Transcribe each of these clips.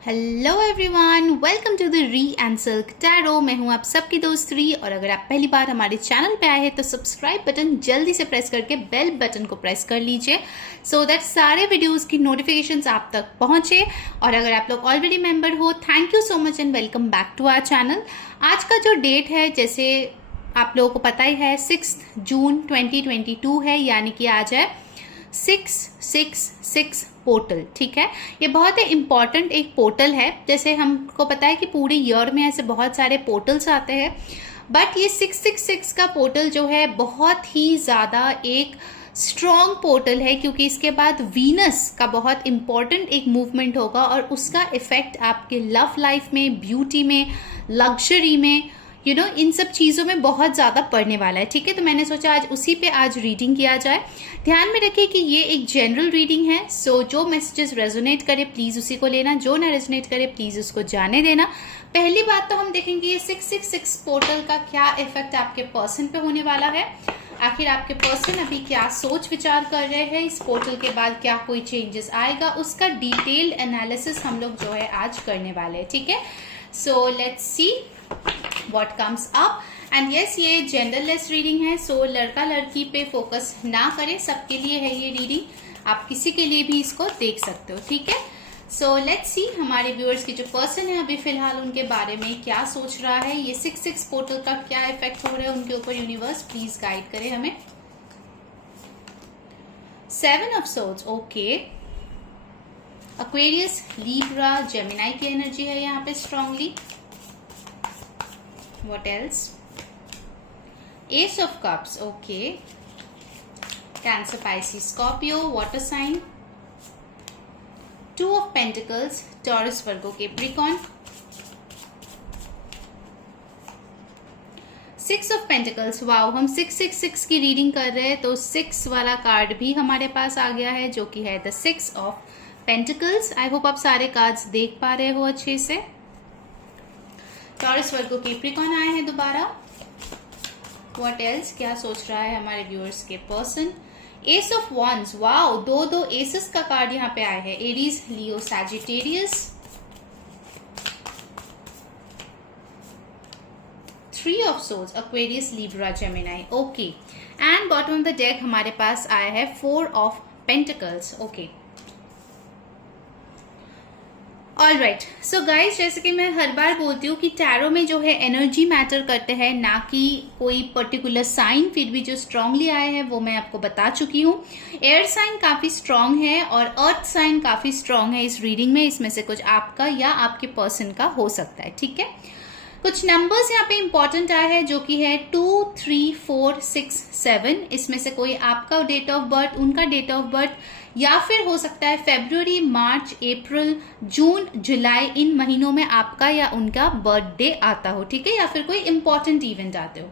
Hello everyone, welcome to the री and silk tarot. मैं हूं आप सबकी दोस्त री, और अगर आप पहली बार हमारे चैनल पे आए हैं तो सब्सक्राइब बटन जल्दी से प्रेस करके बेल बटन को प्रेस कर लीजिए सो दैट सारे वीडियोस की नोटिफिकेशंस आप तक पहुंचे। और अगर आप लोग ऑलरेडी मेंबर हो, thank you so much and welcome back to our channel. आज का जो डेट है, जैसे आप लोगों को पता ही है, 6 जून 2022 है, यानी कि आज है 666 पोर्टल। ठीक है, ये बहुत ही इम्पॉर्टेंट एक पोर्टल है। जैसे हमको पता है कि पूरे ईयर में ऐसे बहुत सारे पोर्टल्स आते हैं, बट ये 666 का पोर्टल जो है बहुत ही ज़्यादा एक स्ट्रॉन्ग पोर्टल है, क्योंकि इसके बाद वीनस का बहुत इम्पॉर्टेंट एक मूवमेंट होगा और उसका इफेक्ट आपके लव लाइफ में, ब्यूटी में, लग्जरी में, इन सब चीज़ों में बहुत ज़्यादा पड़ने वाला है। ठीक है, तो मैंने सोचा आज उसी पे आज रीडिंग किया जाए। ध्यान में रखिए कि ये एक जनरल रीडिंग है, सो जो मैसेजेस रेजोनेट करे प्लीज़ उसी को लेना, जो ना रेजोनेट करे प्लीज़ उसको जाने देना। पहली बात तो हम देखेंगे ये 666 पोर्टल का क्या इफेक्ट आपके पर्सन पे होने वाला है। आखिर आपके पर्सन अभी क्या सोच विचार कर रहे हैं, इस पोर्टल के बाद क्या कोई चेंजेस आएगा, उसका डिटेल्ड एनालिसिस हम लोग जो है आज करने वाले हैं। ठीक है, so let's see what comes up and yes, ये जेंडरलेस रीडिंग है, सो लड़का लड़की पे फोकस ना करें, सबके लिए है ये रीडिंग, आप किसी के लिए भी इसको देख सकते हो। ठीक है, सो लेट्स सी हमारे व्यूअर्स के जो पर्सन है अभी फिलहाल उनके बारे में क्या सोच रहा है, ये 66 पोर्टल का क्या इफेक्ट हो रहा है उनके ऊपर। यूनिवर्स प्लीज गाइड करे हमें। 7 of swords, okay, Aquarius, Libra, Gemini की एनर्जी है यहाँ पे strongly. What else? Ace of Cups, okay. Cancer, Pisces, Scorpio, water sign. 2 of Pentacles, Taurus, Virgo, Capricorn. 6 of Pentacles, wow, हम 666 की रीडिंग कर रहे हैं तो 6 वाला कार्ड भी हमारे पास आ गया है, जो कि है the 6 of Pentacles। I hope आप सारे कार्ड्स देख पा रहे हो अच्छे से। टॉरस, वर्गो, कैप्रिकॉर्न आए हैं दोबारा। व्हाट एल्स, क्या सोच रहा है हमारे व्यूअर्स के person. S of wands, wow, दो एसेस का कार्ड यहाँ पे आए हैं, Aries, Leo, Sagittarius. 3 of swords, Aquarius, Libra, Gemini, okay. And bottom of the deck हमारे पास आया है 4 of pentacles, okay. Alright, so guys, जैसे कि मैं हर बार बोलती हूँ कि टैरो में जो है एनर्जी मैटर करते हैं, ना कि कोई पर्टिकुलर साइन। फिर भी जो स्ट्रांगली आए हैं वो मैं आपको बता चुकी हूँ। एयर साइन काफी स्ट्रांग है और अर्थ साइन काफी स्ट्रांग है इस रीडिंग में। इसमें से कुछ आपका या आपके पर्सन का हो सकता है। ठीक है, कुछ नंबर्स यहाँ पे इंपॉर्टेंट आए हैं, जो कि है 2, 3, 4, 6, 7। इसमें से कोई आपका डेट ऑफ बर्थ, उनका डेट ऑफ बर्थ, या फिर हो सकता है फरवरी, मार्च, अप्रैल, जून, जुलाई, इन महीनों में आपका या उनका बर्थडे आता हो। ठीक है, या फिर कोई इंपॉर्टेंट इवेंट आते हो।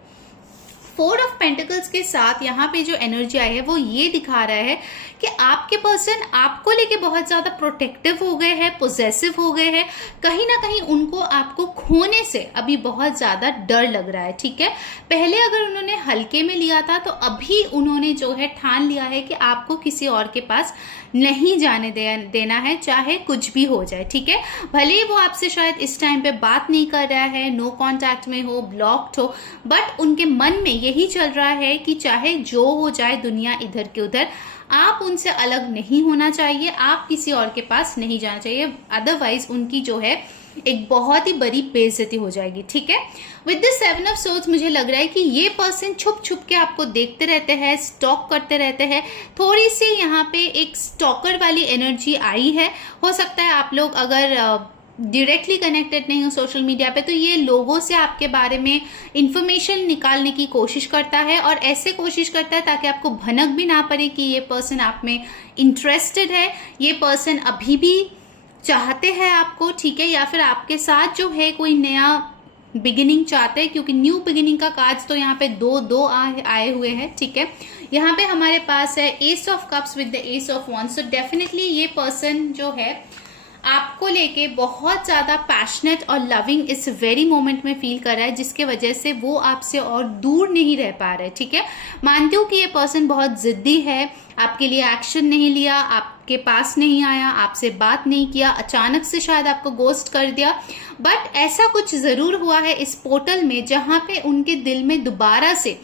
4 ऑफ पेंटिकल्स के साथ यहाँ पे जो एनर्जी आई है वो ये दिखा रहा है कि आपके पर्सन आपको लेके बहुत ज्यादा प्रोटेक्टिव हो गए हैं, पोजेसिव हो गए हैं। कहीं ना कहीं उनको आपको खोने से अभी बहुत ज्यादा डर लग रहा है। ठीक है, पहले अगर उन्होंने हल्के में लिया था, तो अभी उन्होंने जो है ठान लिया है कि आपको किसी और के पास नहीं जाने देना है, चाहे कुछ भी हो जाए। ठीक है, भले ही वो आपसे शायद इस टाइम पे बात नहीं कर रहा है, नो कांटेक्ट में हो, ब्लॉक्ड हो, बट उनके मन में यही चल रहा है कि चाहे जो हो जाए दुनिया इधर के उधर, आप उनसे अलग नहीं होना चाहिए, आप किसी और के पास नहीं जाना चाहिए, अदरवाइज उनकी जो है एक बहुत ही बड़ी बेइज्जती हो जाएगी। ठीक है, विद दिस 7 ऑफ सोर्ड्स मुझे लग रहा है कि ये पर्सन छुप छुप के आपको देखते रहते हैं, स्टॉक करते रहते हैं। थोड़ी सी यहाँ पे एक स्टॉकर वाली एनर्जी आई है। हो सकता है आप लोग अगर डायरेक्टली कनेक्टेड नहीं हो सोशल मीडिया पे, तो ये लोगों से आपके बारे में इंफॉर्मेशन निकालने की कोशिश करता है, और ऐसे कोशिश करता है ताकि आपको भनक भी ना पड़े कि ये पर्सन आप में इंटरेस्टेड है, ये पर्सन अभी भी चाहते हैं आपको। ठीक है, या फिर आपके साथ जो है कोई नया बिगिनिंग चाहते हैं, क्योंकि न्यू बिगिनिंग का कार्ड तो यहाँ पे दो आए हुए हैं। ठीक है, यहाँ पे हमारे पास है S of cups with the S of wands. So definitely ये पर्सन जो है आपको लेके बहुत ज्यादा पैशनेट और लविंग इस वेरी मोमेंट में फील कर रहा है, जिसके वजह से वो आपसे और दूर नहीं रह पा रहे। ठीक है, मानती हूँ कि ये पर्सन बहुत जिद्दी है, आपके लिए एक्शन नहीं लिया, आप आपके पास नहीं आया, आपसे बात नहीं किया, अचानक से शायद आपको गोस्ट कर दिया, बट ऐसा कुछ जरूर हुआ है इस पोर्टल में जहां पे उनके दिल में दोबारा से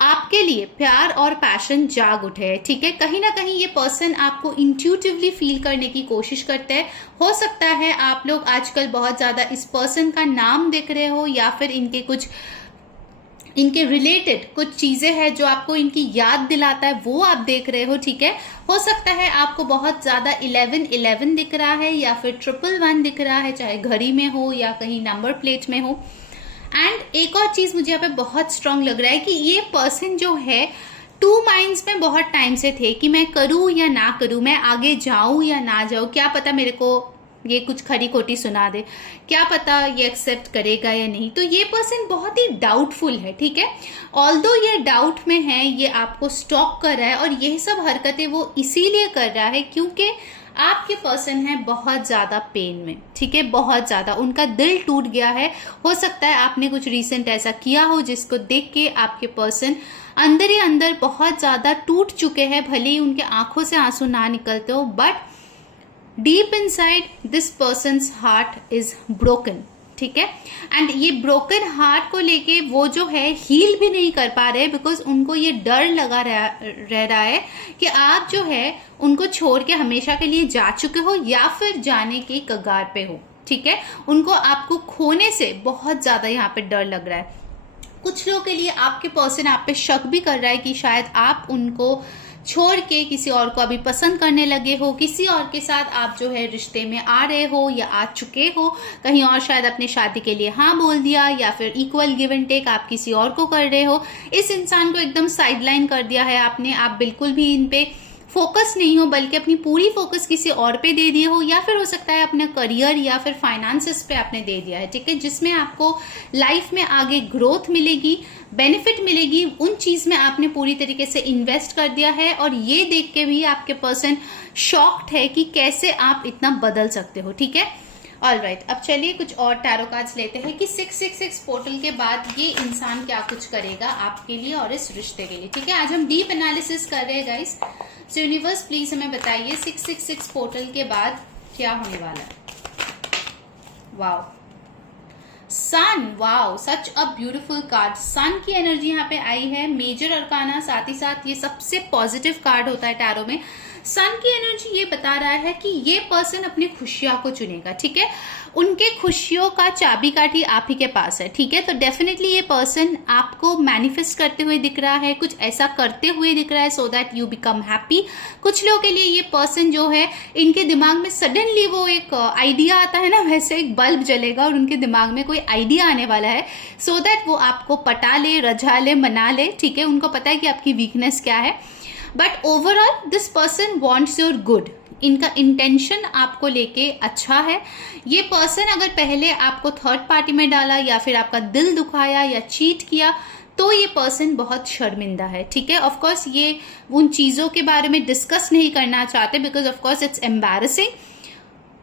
आपके लिए प्यार और पैशन जाग उठे हैं। ठीक है, कहीं ना कहीं ये पर्सन आपको इंट्यूटिवली फील करने की कोशिश करते हैं। हो सकता है आप लोग आजकल बहुत ज्यादा इस पर्सन का नाम देख रहे हो, या फिर इनके रिलेटेड कुछ चीजें हैं जो आपको इनकी याद दिलाता है, वो आप देख रहे हो। ठीक है, हो सकता है आपको बहुत ज्यादा 1111 दिख रहा है, या फिर 111 दिख रहा है, चाहे घड़ी में हो या कहीं नंबर प्लेट में हो। एंड एक और चीज मुझे यहाँ पे बहुत स्ट्रांग लग रहा है कि ये पर्सन जो है टू माइंड्स में बहुत टाइम से थे कि मैं करूं या ना करूं, मैं आगे जाऊं या ना जाऊं, क्या पता मेरे को ये कुछ खरी खोटी सुना दे, क्या पता ये एक्सेप्ट करेगा या नहीं। तो ये पर्सन बहुत ही डाउटफुल है। ठीक है, ऑल्दो ये डाउट में है, ये आपको स्टॉक कर रहा है, और ये सब हरकतें वो इसीलिए कर रहा है क्योंकि आपके पर्सन है बहुत ज्यादा पेन में। ठीक है, बहुत ज्यादा उनका दिल टूट गया है। हो सकता है आपने कुछ रिसेंट ऐसा किया हो जिसको देख के आपके पर्सन अंदर ही अंदर बहुत ज्यादा टूट चुके हैं। भले ही उनके आंखों से आंसू ना निकलते हो, but deep inside this persons heart is broken. ठीक है, एंड ये ब्रोकन हार्ट को लेके वो जो है हील भी नहीं कर पा रहे, बिकॉज उनको ये डर लगा रह रहा है कि आप जो है उनको छोड़ के हमेशा के लिए जा चुके हो या फिर जाने के कगार पे हो। ठीक है, उनको आपको खोने से बहुत ज्यादा यहाँ पे डर लग रहा है। कुछ लोगों के लिए आपके पर्सन आप पे शक भी कर रहा है कि शायद आप उनको छोड़ के किसी और को अभी पसंद करने लगे हो, किसी और के साथ आप जो है रिश्ते में आ रहे हो या आ चुके हो, कहीं और शायद अपनी शादी के लिए हाँ बोल दिया, या फिर इक्वल गिव एंड टेक आप किसी और को कर रहे हो। इस इंसान को एकदम साइडलाइन कर दिया है आपने, आप बिल्कुल भी इन पे फोकस नहीं हो, बल्कि अपनी पूरी फोकस किसी और पे दे दिए हो, या फिर हो सकता है अपना करियर या फिर फाइनेंसेस पे आपने दे दिया है। ठीक है, जिसमें आपको लाइफ में आगे ग्रोथ मिलेगी, बेनिफिट मिलेगी, उन चीज में आपने पूरी तरीके से इन्वेस्ट कर दिया है, और ये देख के भी आपके पर्सन शॉक्ड है कि कैसे आप इतना बदल सकते हो। ठीक है, ऑलराइट, अब चलिए कुछ और टैरो कार्ड्स लेते हैं कि 666 पोर्टल के बाद ये इंसान क्या कुछ करेगा आपके लिए और इस रिश्ते के लिए। ठीक है, आज हम डीप एनालिसिस कर रहे हैं गाइस। सो यूनिवर्स प्लीज हमें बताइए 666 पोर्टल के बाद क्या होने वाला है। Wow, sun, wow, such a beautiful card. Sun की एनर्जी यहाँ पे आई है, मेजर अरकाना, साथ ही साथ ये सबसे पॉजिटिव कार्ड होता है टैरो में। सन की एनर्जी ये बता रहा है कि ये पर्सन अपनी खुशियों को चुनेगा। ठीक है, उनके खुशियों का चाबीकाठी आप ही के पास है। ठीक है, तो डेफिनेटली ये पर्सन आपको मैनिफेस्ट करते हुए दिख रहा है, कुछ ऐसा करते हुए दिख रहा है so that you become happy. कुछ लोगों के लिए ये पर्सन जो है, इनके दिमाग में सडनली वो एक आइडिया आता है ना, वैसे एक बल्ब जलेगा और उनके दिमाग में कोई आइडिया आने वाला है सो दैट वो आपको पटा ले, रझा ले, मना ले। ठीक है, उनको पता है कि आपकी वीकनेस क्या है, but overall this person wants your good. इनका इंटेंशन आपको लेके अच्छा है। ये पर्सन अगर पहले आपको थर्ड पार्टी में डाला या फिर आपका दिल दुखाया या चीट किया तो ये पर्सन बहुत शर्मिंदा है। ठीक है, ऑफ कोर्स ये उन चीजों के बारे में डिस्कस नहीं करना चाहते because of course it's embarrassing,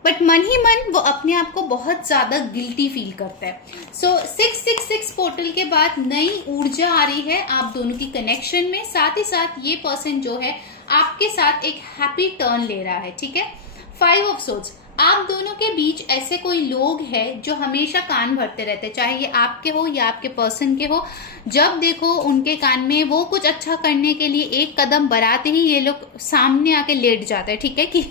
but मन ही मन वो अपने आप को बहुत ज्यादा गिल्टी फील करता है। सो 666 पोर्टल के बाद नई ऊर्जा आ रही है आप दोनों की कनेक्शन में। साथ ही साथ ये पर्सन जो है आपके साथ एक हैप्पी टर्न ले रहा है। ठीक है, 5 ऑफ सोर्ड्स, आप दोनों के बीच ऐसे कोई लोग हैं जो हमेशा कान भरते रहते हैं, चाहे ये आपके हो या आपके पर्सन के हो। जब देखो उनके कान में वो कुछ अच्छा करने के लिए एक कदम बढ़ाते ही ये लोग सामने आके लेट जाते हैं। ठीक है, कि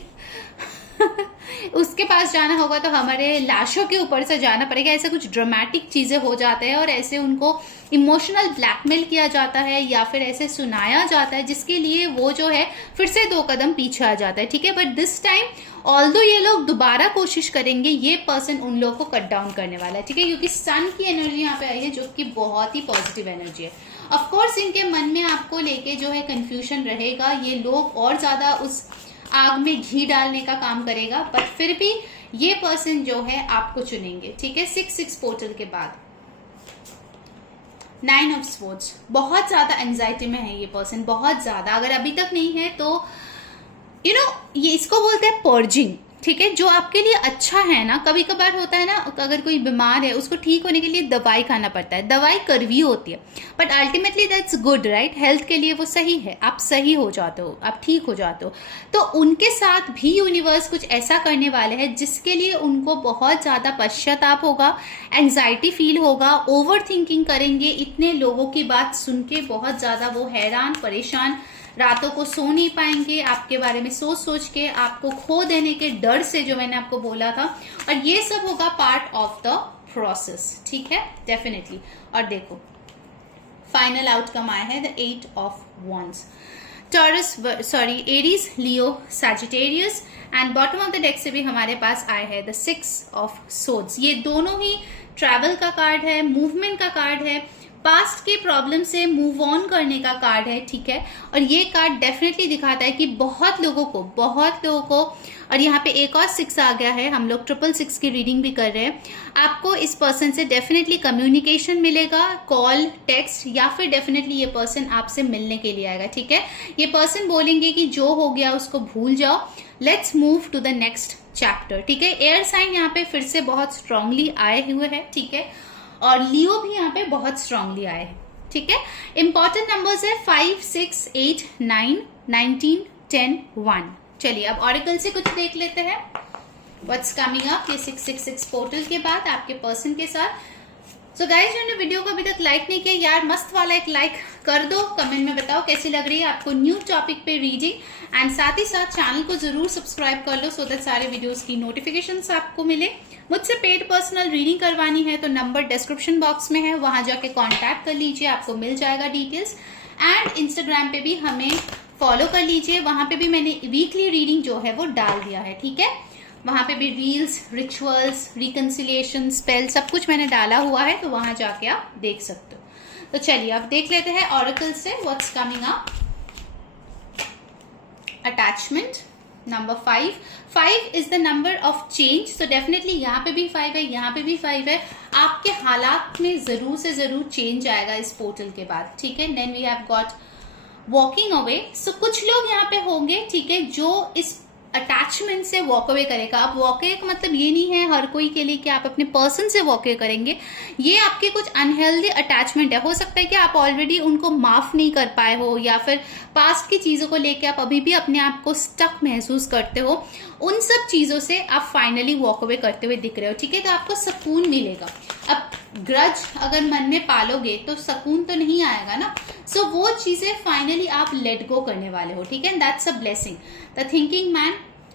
उसके पास जाना होगा तो हमारे लाशों के ऊपर से जाना पड़ेगा, ऐसे कुछ ड्रामेटिक चीजें हो जाते हैं और ऐसे उनको इमोशनल ब्लैकमेल किया जाता है या फिर ऐसे सुनाया जाता है जिसके लिए वो जो है फिर से 2 कदम पीछे आ जाता है। ठीक है, बट दिस टाइम ऑल्दो ये लोग दोबारा कोशिश करेंगे, ये पर्सन उन लोगों को कट डाउन करने वाला है। ठीक है, क्योंकि सन की एनर्जी यहाँ पे आई है जो कि बहुत ही पॉजिटिव एनर्जी है। ऑफकोर्स इनके मन में आपको लेके जो है कंफ्यूजन रहेगा, ये लोग और ज्यादा उस आग में घी डालने का काम करेगा, बट फिर भी ये पर्सन जो है आपको चुनेंगे। ठीक है, 6-6 पोर्टल के बाद 9 ऑफ स्वॉर्ड्स, बहुत ज्यादा एंजाइटी में है ये पर्सन, बहुत ज्यादा। अगर अभी तक नहीं है तो ये इसको बोलते हैं पर्जिंग। ठीक है, जो आपके लिए अच्छा है ना, कभी कभार होता है ना, अगर कोई बीमार है उसको ठीक होने के लिए दवाई खाना पड़ता है, दवाई कड़वी होती है, but ultimately that's good right, health के लिए वो सही है, आप सही हो जाते हो, आप ठीक हो जाते हो। तो उनके साथ भी यूनिवर्स कुछ ऐसा करने वाले हैं जिसके लिए उनको बहुत ज़्यादा पश्चाताप होगा, एंजाइटी फील होगा, ओवर थिंकिंग करेंगे, इतने लोगों की बात सुन के बहुत ज़्यादा वो हैरान परेशान, रातों को सो नहीं पाएंगे, आपके बारे में सोच सोच के, आपको खो देने के डर से, जो मैंने आपको बोला था। और ये सब होगा पार्ट ऑफ द प्रोसेस, ठीक है, डेफिनेटली। और देखो फाइनल आउटकम आया है the 8 of wands, taurus sorry Aries, Leo, Sagittarius, and bottom of the deck से भी हमारे पास आया है द 6 ऑफ swords। ये दोनों ही ट्रैवल का कार्ड है, मूवमेंट का कार्ड है, पास्ट के प्रॉब्लम से मूव ऑन करने का कार्ड है, ठीक है। और ये कार्ड डेफिनेटली दिखाता है कि बहुत लोगों को, और यहाँ पे एक और 6 आ गया है, हम लोग 666 की रीडिंग भी कर रहे हैं, आपको इस पर्सन से डेफिनेटली कम्युनिकेशन मिलेगा, कॉल, टेक्स्ट, या फिर डेफिनेटली ये पर्सन आपसे मिलने के लिए आएगा, ठीक है। ये पर्सन बोलेंगे कि जो हो गया उसको भूल जाओ, let's move to the next chapter, ठीक है। एयर साइन यहाँ पे फिर से बहुत स्ट्रांगली आए हुए हैं, ठीक है, और लियो भी यहाँ पे बहुत स्ट्रांगली आए हैं, ठीक है। इंपॉर्टेंट नंबर्स है 5, 6, 8, 9, 19, 10, 1। चलिए अब ऑरेकल से कुछ देख लेते हैं, व्हाट्स कमिंग अप ये 666 पोर्टल के बाद आपके पर्सन के साथ। सो गाइस, जिन्होंने वीडियो को अभी तक लाइक नहीं किया, यार मस्त वाला एक लाइक कर दो, कमेंट में बताओ कैसी लग रही है आपको न्यू टॉपिक पे रीडिंग, एंड साथ ही साथ चैनल को जरूर सब्सक्राइब कर लो सो दैट सारे वीडियोस की नोटिफिकेशंस आपको मिले। मुझसे पेड पर्सनल रीडिंग करवानी है तो नंबर डिस्क्रिप्शन बॉक्स में है, वहां जाके कांटेक्ट कर लीजिए, आपको मिल जाएगा डिटेल्स। एंड इंस्टाग्राम पे भी हमें फॉलो कर लीजिए, वहां पे भी मैंने वीकली रीडिंग जो है वो डाल दिया है, ठीक है। वहां पे भी रील्स, रिचुअल्स, रिकंसिलिएशन, स्पेल, सब कुछ मैंने डाला हुआ है, तो वहां जाके आप देख सकते हो। तो चलिए अब देख लेते हैं ऑरेकल से what's coming up. Attachment number 5 is the number of change, so definitely यहाँ पे भी 5 है, यहाँ पे भी 5 है, आपके हालात में जरूर से जरूर चेंज आएगा इस पोर्टल के बाद, ठीक है। Then we have got walking away, so कुछ लोग यहाँ पे होंगे, ठीक है, जो इस अटैचमेंट से वॉक अवे करेगा। अब वॉक अवे का मतलब ये नहीं है हर कोई के लिए कि आप अपने पर्सन से वॉक अवे करेंगे, ये आपके कुछ अनहेल्दी अटैचमेंट है, हो सकता है कि आप ऑलरेडी उनको माफ नहीं कर पाए हो, या फिर पास्ट की चीजों को लेके आप अभी भी अपने आप को स्टक महसूस करते हो, उन सब चीजों से आप फाइनली वॉक अवे करते हुए दिख रहे हो, ठीक है। तो आपको सुकून मिलेगा। अब ग्रज अगर मन में पालोगे तो सुकून तो नहीं आएगा ना, सो वो चीजें फाइनली आप लेट गो करने वाले हो, ठीक है, that's a blessing. The thinking man,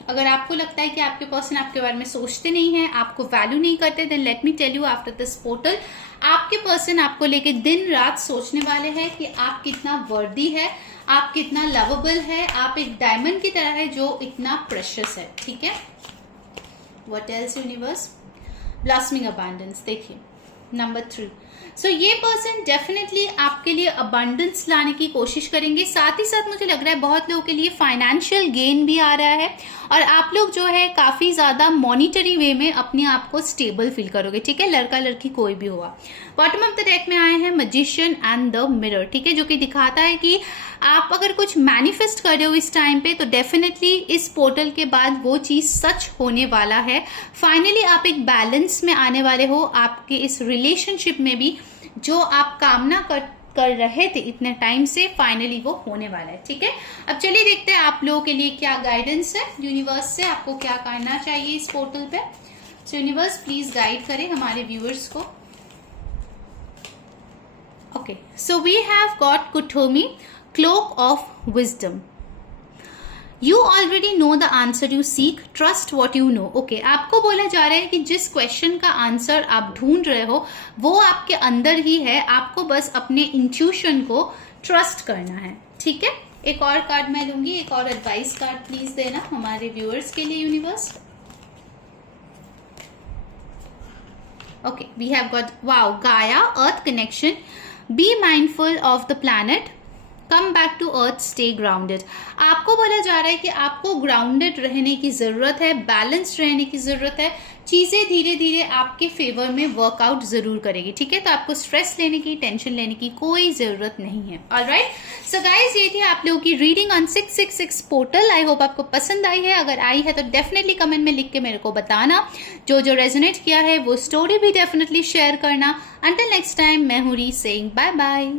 अगर आपको लगता है कि आपके पर्सन आपके बारे में सोचते नहीं है, आपको वैल्यू नहीं करते, then let me tell you after this portal आपके पर्सन आपको लेके दिन रात सोचने वाले हैं कि आप कितना वर्दी है, आप कितना लवेबल है, आप एक डायमंड की तरह है जो इतना प्रेशियस है, ठीक है। What else universe, blossoming abundance, देखिए नंबर 3। सो ये पर्सन डेफिनेटली आपके लिए अबंडेंस लाने की कोशिश करेंगे, साथ ही साथ मुझे लग रहा है बहुत लोगों के लिए फाइनेंशियल गेन भी आ रहा है, और आप लोग जो है काफी ज्यादा मॉनिटरी वे में अपने आप को स्टेबल फील करोगे, ठीक है, लड़का लड़की कोई भी हुआ। बॉटम ऑफ द डेक में आए हैं मैजिशियन एंड द मिरर, ठीक है, जो कि दिखाता है कि आप अगर कुछ मैनिफेस्ट कर रहे हो इस टाइम पे तो डेफिनेटली इस पोर्टल के बाद वो चीज सच होने वाला है। फाइनली आप एक बैलेंस में आने वाले हो, आपके इस रिलेशनशिप में भी जो आप कामना कर रहे थे इतने टाइम से, फाइनली वो होने वाला है, ठीक है। अब चलिए देखते हैं आप लोगों के लिए क्या गाइडेंस है यूनिवर्स से, आपको क्या करना चाहिए इस पोर्टल पे। सो यूनिवर्स प्लीज गाइड करें हमारे व्यूअर्स को। Okay, so we have got कुटोमी, cloak of wisdom. You already know the answer you seek, trust what you know. Okay, आपको बोला जा रहा है कि जिस क्वेश्चन का आंसर आप ढूंढ रहे हो वो आपके अंदर ही है, आपको बस अपने इंट्यूशन को ट्रस्ट करना है, ठीक है। एक और कार्ड मैं लूंगी, एक और एडवाइस कार्ड प्लीज देना हमारे व्यूअर्स के लिए universe. Okay, we have got wow, Gaia, earth connection, be mindful of the planet, come back to earth, stay grounded. आपको बोला जा रहा है कि आपको ग्राउंडेड रहने की जरूरत है, बैलेंस्ड रहने की जरूरत है, चीजें धीरे धीरे आपके फेवर में वर्कआउट जरूर करेगी, ठीक है। तो आपको स्ट्रेस लेने की, टेंशन लेने की कोई जरूरत नहीं है। ऑलराइट, सो गाइज ये थी आप लोगों की reading on 666 portal. I hope आपको पसंद आई है। अगर आई है तो डेफिनेटली कमेंट में लिख के मेरे को बताना। जो जो रेजोनेट किया है वो स्टोरी भी डेफिनेटली शेयर करना। अंटिल नेक्स्ट टाइम, मैं हूँ री सेइंग बाय बाय।